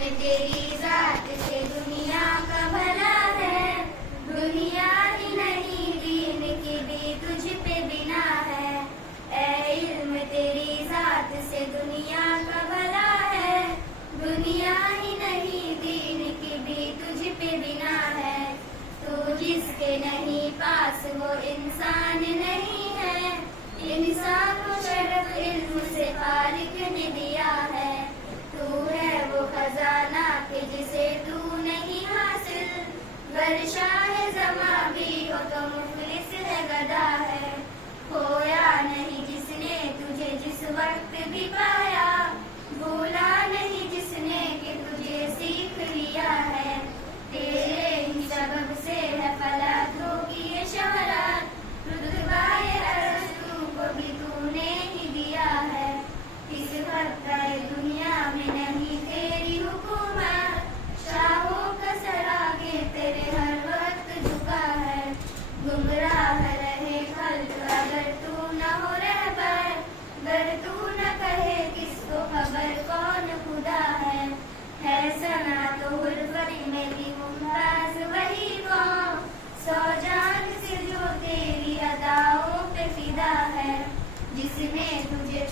में तेरी जात से दुनिया का भला है। दुनिया ही नहीं दीन की भी तुझ पे बिना है। ऐ इल्म तेरी जात से दुनिया का भला है। दुनिया ही नहीं दीन की भी तुझ पे बिना है। तू जिसके नहीं पास वो इंसान नहीं है। इंसान को शरफ इल्म से खालिक ने दिया है। तू है वो खजाना कि जिसे तू नहीं हासिल। गर शाह ज़मा भी हो तो मुफलिस है, गदा है। खोया नहीं जिसने तुझे जिस वक्त भी पाया। भूला नहीं जिसने कि तुझे सीख लिया है। तेरे ही सबब से है फलातों की ये शहरत। रुतबाए अरस्तू को भी तूने ही दिया है। इस वक्त दुनिया में नहीं तेरी हुकूमत। शाहों का सर आगे तेरे हर वक्त झुका है। गुमराह रहे खल्क अगर तू न हो रहबर। गर तू न कहे किसको खबर कौन खुदा है। सना तो उल्फत में भी मुमताज वही कौम। सौ जान से जो तेरी अदाओं पे फिदा है। जिसने तुझे